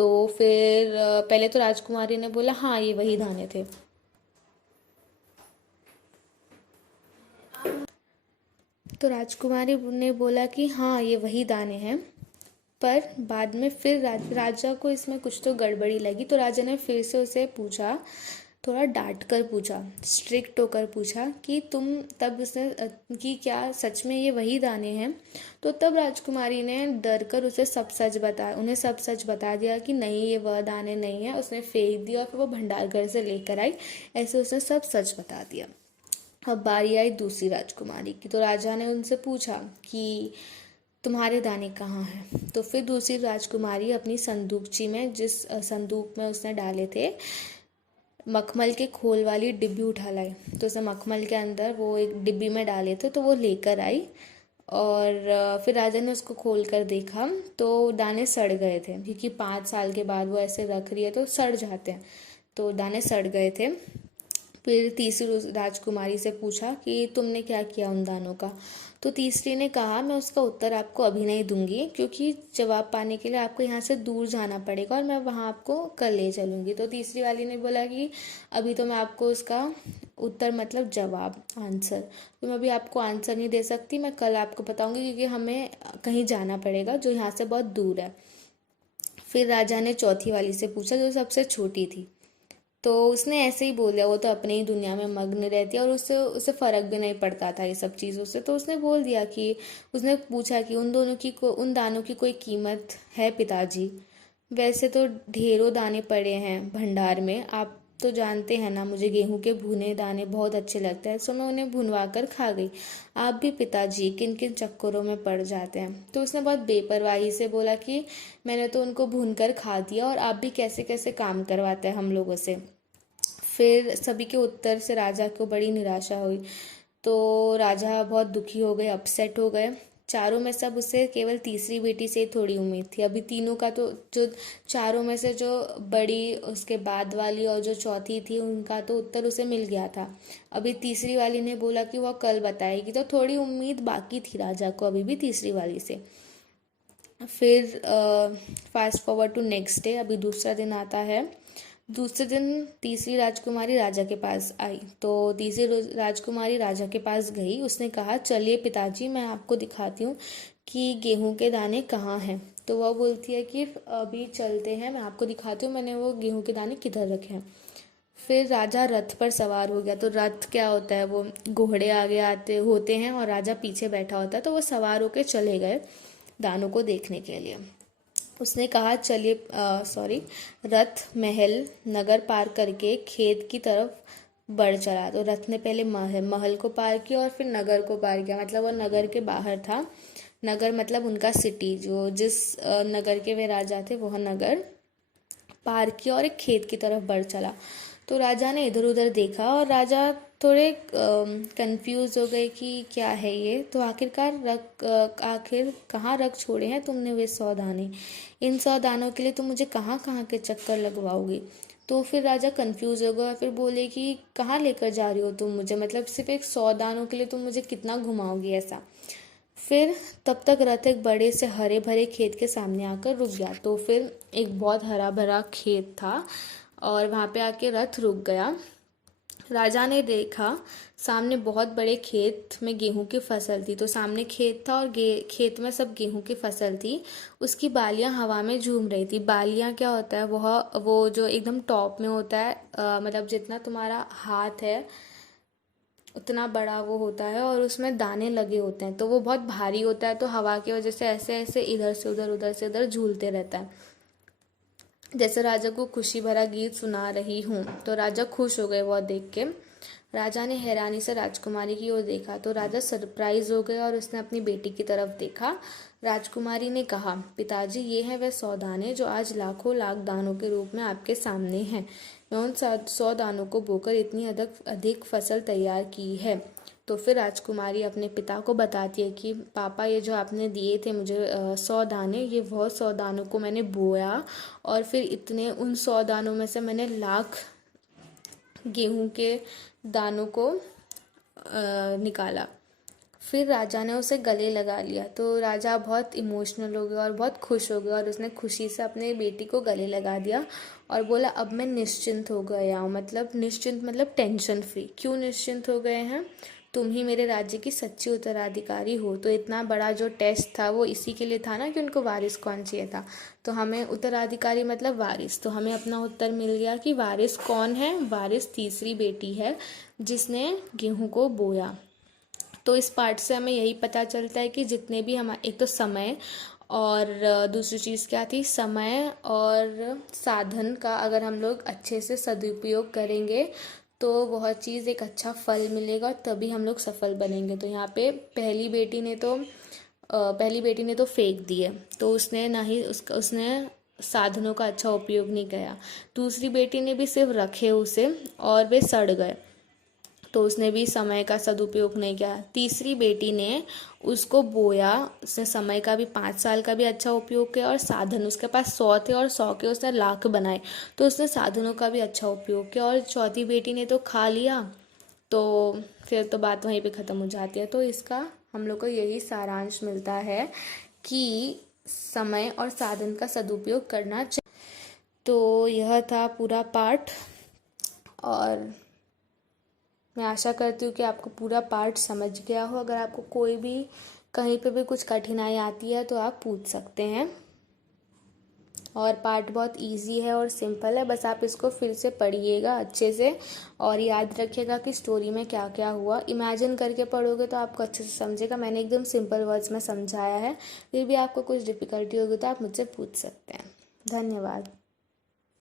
तो फिर पहले तो राजकुमारी ने बोला हाँ ये वही दाने थे। तो राजकुमारी ने बोला कि हाँ ये वही दाने हैं। पर बाद में फिर राजा को इसमें कुछ तो गड़बड़ी लगी, तो राजा ने फिर से उसे पूछा, थोड़ा डांट कर पूछा, स्ट्रिक्ट होकर पूछा कि तुम, तब उसने कि क्या सच में ये वही दाने हैं। तो तब राजकुमारी ने डर कर उन्हें सब सच बता दिया कि नहीं ये वह दाने नहीं है। उसने फेंक दिया और फिर वो भंडार घर से लेकर आई, ऐसे उसने सब सच बता दिया। अब बारी आई दूसरी राजकुमारी की। तो राजा ने उनसे पूछा कि तुम्हारे दाने कहाँ हैं। तो फिर दूसरी राजकुमारी अपनी संदूकची में, जिस संदूक में उसने डाले थे, मखमल के खोल वाली डिब्बी उठा लाई। तो उसने मखमल के अंदर वो एक डिब्बी में डाले थे, तो वो लेकर आई। और फिर राजा ने उसको खोल कर देखा तो दाने सड़ गए थे, क्योंकि 5 साल के बाद वो ऐसे रख रही है तो सड़ जाते हैं। तो दाने सड़ गए थे। फिर तीसरी राजकुमारी से पूछा कि तुमने क्या किया उन दानों का। तो तीसरी ने कहा मैं उसका उत्तर आपको अभी नहीं दूंगी, क्योंकि जवाब पाने के लिए आपको यहाँ से दूर जाना पड़ेगा और मैं वहाँ आपको कल ले चलूँगी। तो तीसरी वाली ने बोला कि अभी तो मैं आपको उसका उत्तर मतलब जवाब आंसर, तो मैं अभी आपको आंसर नहीं दे सकती, मैं कल आपको बताऊँगी, क्योंकि हमें कहीं जाना पड़ेगा जो यहाँ से बहुत दूर है। फिर राजा ने चौथी वाली से पूछा जो सबसे छोटी थी। तो उसने ऐसे ही बोल दिया, वो तो अपनी ही दुनिया में मग्न रहती है और उससे उसे फर्क भी नहीं पड़ता था ये सब चीज़ों से। तो उसने बोल दिया कि, उसने पूछा कि उन दानों की कोई कीमत है पिताजी। वैसे तो ढेरों दाने पड़े हैं भंडार में, आप तो जानते हैं ना मुझे गेहूं के भुने दाने बहुत अच्छे लगते हैं, सो मैं उन्हें भुनवा कर खा गई। आप भी पिताजी किन किन चक्करों में पड़ जाते हैं। तो उसने बहुत बेपरवाही से बोला कि मैंने तो उनको भून कर खा दिया और आप भी कैसे कैसे काम करवाते हैं हम लोगों से। फिर सभी के उत्तर से राजा को बड़ी निराशा हुई। तो राजा बहुत दुखी हो गए, अपसेट हो गए। चारों में सब उसे केवल तीसरी बेटी से थोड़ी उम्मीद थी। अभी तीनों का तो, जो चारों में से जो बड़ी, उसके बाद वाली और जो चौथी थी, उनका तो उत्तर उसे मिल गया था। अभी तीसरी वाली ने बोला कि वह कल बताएगी, तो थोड़ी उम्मीद बाकी थी राजा को अभी भी तीसरी वाली से। फिर fast forward to next day, अभी दूसरा दिन आता है। दूसरे दिन तीसरी राजकुमारी राजा के पास आई। तो तीसरी राजकुमारी राजा के पास गई। उसने कहा चलिए पिताजी मैं आपको दिखाती हूँ कि गेहूं के दाने कहाँ हैं। तो वह बोलती है कि अभी चलते हैं, मैं आपको दिखाती हूँ मैंने वो गेहूं के दाने किधर रखे हैं। फिर राजा रथ पर सवार हो गया। तो रथ क्या होता है, वो घोड़े आगे आते होते हैं और राजा पीछे बैठा होता है। तो वो सवार होकर चले गए दानों को देखने के लिए। उसने कहा चलिए, सॉरी, रथ महल नगर पार करके खेत की तरफ बढ़ चला। तो रथ ने पहले महल को पार किया और फिर नगर को पार किया, मतलब वो नगर के बाहर था। नगर मतलब उनका सिटी, जो जिस नगर के वे राजा थे वह नगर पार किया और एक खेत की तरफ बढ़ चला। तो राजा ने इधर उधर देखा और राजा थोड़े कंफ्यूज हो गए कि क्या है ये। तो आखिर कहाँ रख छोड़े हैं तुमने वे 100 दाने। इन 100 दानों के लिए तुम मुझे कहाँ कहाँ के चक्कर लगवाओगे। तो फिर राजा कंफ्यूज हो गया और फिर बोले कि कहाँ लेकर जा रही हो तुम मुझे, मतलब सिर्फ एक 100 दानों के लिए तुम मुझे कितना घुमाओगी ऐसा। फिर तब तक रथ एक बड़े से हरे भरे खेत के सामने आकर रुक गया। तो फिर एक बहुत हरा भरा खेत था और वहाँ पे आके रथ रुक गया। राजा ने देखा सामने बहुत बड़े खेत में गेहूं की फसल थी। तो सामने खेत था और खेत में सब गेहूं की फसल थी। उसकी बालियां हवा में झूम रही थी। बालियां क्या होता है, वो जो एकदम टॉप में होता है, मतलब जितना तुम्हारा हाथ है उतना बड़ा वो होता है और उसमें दाने लगे होते हैं। तो वो बहुत भारी होता है, तो हवा की वजह से ऐसे ऐसे इधर से उधर उधर से इधर झूलते रहता है। जैसे राजा को खुशी भरा गीत सुना रही हूँ। तो राजा खुश हो गए वो देख के। राजा ने हैरानी से राजकुमारी की ओर देखा। तो राजा सरप्राइज हो गए और उसने अपनी बेटी की तरफ देखा। राजकुमारी ने कहा पिताजी ये हैं वह 100 दाने जो आज लाखों लाख दानों के रूप में आपके सामने हैं। मैं उन 100 दानों को बोकर इतनी अधिक अधिक फसल तैयार की है। तो फिर राजकुमारी अपने पिता को बताती है कि पापा ये जो आपने दिए थे मुझे 100 दाने, ये वह 100 दानों को मैंने बोया और फिर इतने उन 100 दानों में से मैंने लाख गेहूं के दानों को निकाला। फिर राजा ने उसे गले लगा लिया। तो राजा बहुत इमोशनल हो गया और बहुत खुश हो गया और उसने खुशी से अपने बेटी को गले लगा दिया और बोला अब मैं निश्चिंत हो गया हूँ। मतलब निश्चिंत मतलब टेंशन फ्री। क्यों निश्चिंत हो गए हैं? तुम ही मेरे राज्य की सच्ची उत्तराधिकारी हो। तो इतना बड़ा जो टेस्ट था वो इसी के लिए था ना कि उनको वारिस कौन चाहिए था। तो हमें उत्तराधिकारी मतलब वारिस, तो हमें अपना उत्तर मिल गया कि वारिस कौन है? वारिस तीसरी बेटी है जिसने गेहूं को बोया। तो इस पार्ट से हमें यही पता चलता है कि जितने भी हम, एक तो समय और दूसरी चीज़ क्या थी, समय और साधन का अगर हम लोग अच्छे से सदुपयोग करेंगे तो वह चीज़ एक अच्छा फल मिलेगा, तभी हम लोग सफल बनेंगे। तो यहाँ पे पहली बेटी ने तो फेंक दिए, तो उसने ना ही उसने साधनों का अच्छा उपयोग नहीं किया। दूसरी बेटी ने भी सिर्फ रखे उसे और वे सड़ गए, तो उसने भी समय का सदुपयोग नहीं किया। तीसरी बेटी ने उसको बोया, उसने समय का भी 5 साल का भी अच्छा उपयोग किया और साधन उसके पास 100 थे और 100 के उसने लाख बनाए, तो उसने साधनों का भी अच्छा उपयोग किया। और चौथी बेटी ने तो खा लिया, तो फिर तो बात वहीं पे ख़त्म हो जाती है। तो इसका हम लोग को यही सारांश मिलता है कि समय और साधन का सदुपयोग करना चाहिए। तो यह था पूरा पाठ और मैं आशा करती हूँ कि आपको पूरा पार्ट समझ गया हो। अगर आपको कोई भी कहीं पे भी कुछ कठिनाई आती है तो आप पूछ सकते हैं। और पार्ट बहुत इजी है और सिंपल है, बस आप इसको फिर से पढ़िएगा अच्छे से और याद रखिएगा कि स्टोरी में क्या क्या हुआ। इमेजिन करके पढ़ोगे तो आपको अच्छे से समझेगा। मैंने एकदम सिंपल वर्ड्स में समझाया है, फिर भी आपको कुछ डिफ़िकल्टी होगी तो आप मुझसे पूछ सकते हैं। धन्यवाद।